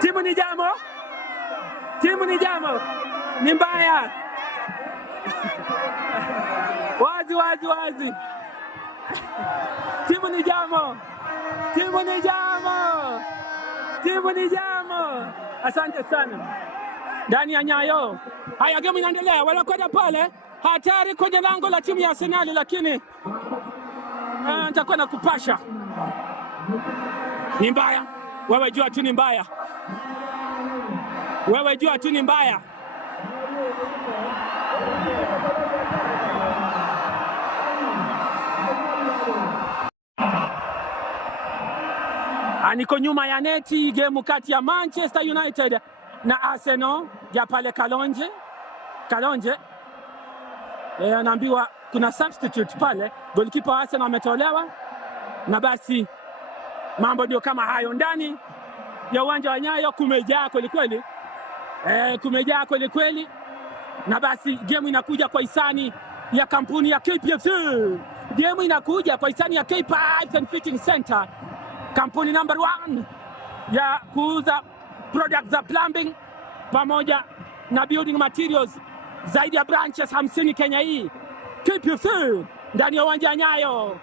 Timu ni jambo, timu ni jambo, ni mbaya wazi wazi wazi. Timu ni jambo, timu ni jambo, timu ni jambo. Asante sana. Ndani ya Nyayo. Haya, game inaendelea, wanakwenda pale, hatari kwenye lango la timu ya Arsenal, lakini nitakuwa na kupasha. Ni mbaya, wewe jua tu ni mbaya, wewe jua tu ni mbaya. Niko nyuma ya neti, game kati ya Manchester United na Arsenal ya pale Kalonje. Anaambiwa kuna substitute pale, goalkeeper wa Arsenal ametolewa, na basi mambo ndio kama hayo. Ndani ya uwanja wa Nyayo kumejaa kweli kweli, kumejaa kweli kweli, na basi game inakuja kwa hisani ya kampuni ya KPFC. Game inakuja kwa hisani ya K Pipes and Fitting Center, kampuni number 1 ya kuuza products za plumbing pamoja na building materials, zaidi ya branches 50 Kenya hii. KPFC ndani ya uwanja wa Nyayo.